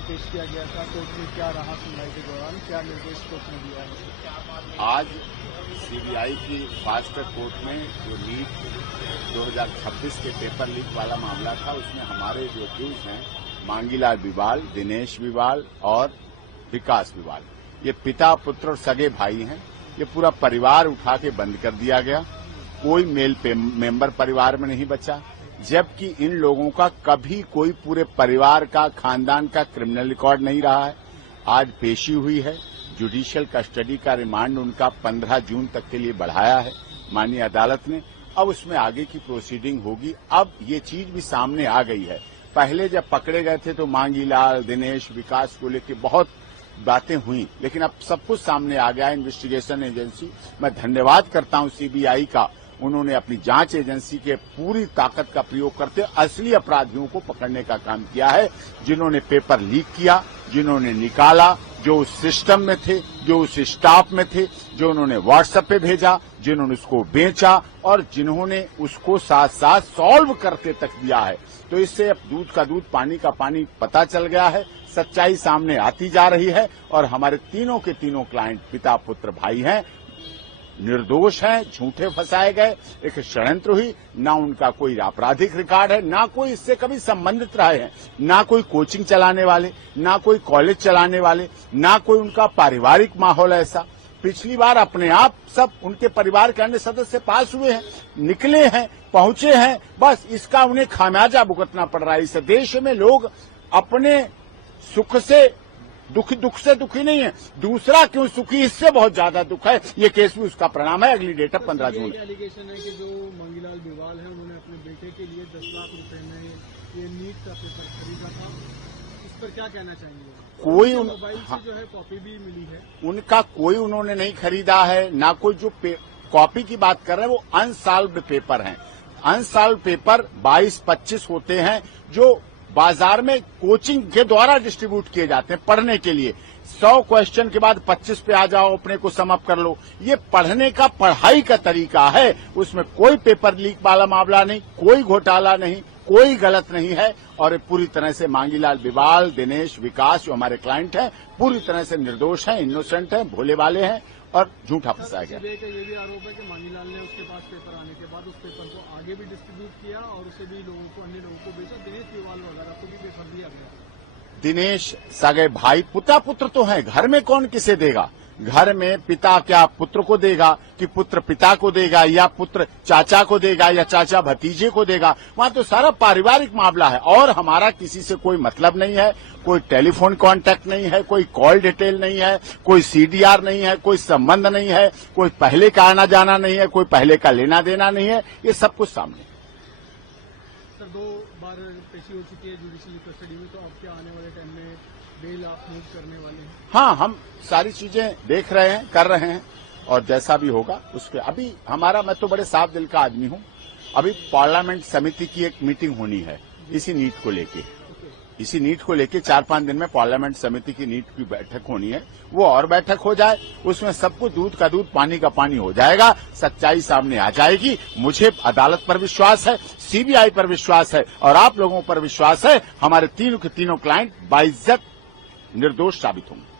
पेश किया गया था, कोर्ट ने क्या रहा सुनवाई के दौरान, क्या निर्देश कोर्ट ने दिया है? आज सीबीआई की फास्ट ट्रैक कोर्ट में जो नीट 2026 के पेपर लीक वाला मामला था, उसमें हमारे जो एक्यूज हैं मांगीलाल बिवाल, दिनेश बिवाल और विकास बिवाल, ये पिता पुत्र और सगे भाई हैं। ये पूरा परिवार उठा के बंद कर दिया गया। कोई मेल मेंबर परिवार में नहीं बचा, जबकि इन लोगों का कभी कोई पूरे परिवार का, खानदान का क्रिमिनल रिकॉर्ड नहीं रहा है। आज पेशी हुई है। जुडिशियल कस्टडी का रिमांड उनका 15 जून तक के लिए बढ़ाया है माननीय अदालत ने। अब उसमें आगे की प्रोसीडिंग होगी। अब ये चीज भी सामने आ गई है। पहले जब पकड़े गए थे तो मांगीलाल, दिनेश, विकास को लेकर बहुत बातें हुई, लेकिन अब सब कुछ सामने आ गया है। इन्वेस्टिगेशन एजेंसी, मैं धन्यवाद करता हूं सीबीआई का, उन्होंने अपनी जांच एजेंसी के पूरी ताकत का प्रयोग करते असली अपराधियों को पकड़ने का काम किया है, जिन्होंने पेपर लीक किया, जिन्होंने निकाला, जो उस सिस्टम में थे, जो उस स्टाफ में थे, जो उन्होंने व्हाट्सएप पे भेजा, जिन्होंने उसको बेचा और जिन्होंने उसको साथ साथ सॉल्व करके तक दिया है। तो इससे अब दूध का दूध, पानी का पानी पता चल गया है। सच्चाई सामने आती जा रही है और हमारे तीनों के तीनों क्लाइंट पिता पुत्र भाई हैं, निर्दोष हैं, झूठे फंसाए गए, एक षड्यंत्र हुई। ना उनका कोई आपराधिक रिकॉर्ड है, ना कोई इससे कभी संबंधित रहे हैं, ना कोई कोचिंग चलाने वाले, ना कोई कॉलेज चलाने वाले, ना कोई उनका पारिवारिक माहौल ऐसा। पिछली बार अपने आप सब उनके परिवार के अन्य सदस्य पास हुए हैं, निकले हैं, पहुंचे हैं, बस इसका उन्हें खामियाजा भुगतना पड़ रहा है। इस देश में लोग अपने सुख से दुख से दुखी नहीं है, दूसरा क्यों सुखी, इससे बहुत ज्यादा दुख है। ये केस भी उसका परिणाम है। अगली डेट 15 जून। एलिगेशन है कि जो मांगीलाल बिवाल है, उन्होंने अपने बेटे के लिए 10 लाख रुपए में ये नीट का पेपर खरीदा था। इस पर क्या कहना चाहेंगे? कोई मोबाइल से जो है कॉपी भी मिली है, उनका कोई उन्होंने नहीं खरीदा है, ना कोई जो कॉपी की बात कर रहे हैं वो अनसॉल्व्ड पेपर हैं। अनसॉल्व्ड पेपर 22-25 होते हैं जो बाजार में कोचिंग के द्वारा डिस्ट्रीब्यूट किए जाते हैं पढ़ने के लिए। 100 क्वेश्चन के बाद 25 पे आ जाओ, अपने को सम अप कर लो। ये पढ़ने का, पढ़ाई का तरीका है। उसमें कोई पेपर लीक वाला मामला नहीं, कोई घोटाला नहीं, कोई गलत नहीं है। और पूरी तरह से मांगीलाल बिवाल, दिनेश, विकास जो हमारे क्लाइंट हैं, पूरी तरह से निर्दोष हैं, इनोसेंट हैं, भोले वाले हैं और झूठा फंसाया गया। ये भी आरोप है कि मांगीलाल ने उसके पास पेपर आने के बाद उस पेपर को आगे भी डिस्ट्रीब्यूट किया और उसे भी लोगों को, अन्य लोगों को बेचा। दिनेश बिवाल वगैरह को भी पेपर दिया गया। दिनेश सगे भाई, पुता पुत्र तो हैं, घर में कौन किसे देगा? घर में पिता क्या पुत्र को देगा कि पुत्र पिता को देगा, या पुत्र चाचा को देगा, या चाचा भतीजे को देगा? वहां तो सारा पारिवारिक मामला है और हमारा किसी से कोई मतलब नहीं है, कोई टेलीफोन कांटेक्ट नहीं है, कोई कॉल डिटेल नहीं है, कोई सीडीआर नहीं है, कोई संबंध नहीं है, कोई पहले का आना जाना नहीं है, कोई पहले का लेना देना नहीं है। ये सब कुछ सामने। सर, 2 बार पेशी हो चुकी है जुडिशियल कस्टडी में, तो अब क्या आने वाले टाइम में बेल आप मूव करने वाले हैं? हाँ, हम सारी चीजें देख रहे हैं, कर रहे हैं और जैसा भी होगा उस पर अभी हमारा, मैं तो बड़े साफ दिल का आदमी हूँ। अभी पार्लियामेंट समिति की एक मीटिंग होनी है इसी नीट को लेके। इसी नीट को लेके 4-5 दिन में पार्लियामेंट समिति की नीट की बैठक होनी है। वो और बैठक हो जाए, उसमें सब कुछ दूध का दूध, पानी का पानी हो जाएगा, सच्चाई सामने आ जाएगी। मुझे अदालत पर विश्वास है, सीबीआई पर विश्वास है और आप लोगों पर विश्वास है। हमारे तीनों के तीनों क्लाइंट बाइज्जत निर्दोष साबित होंगे।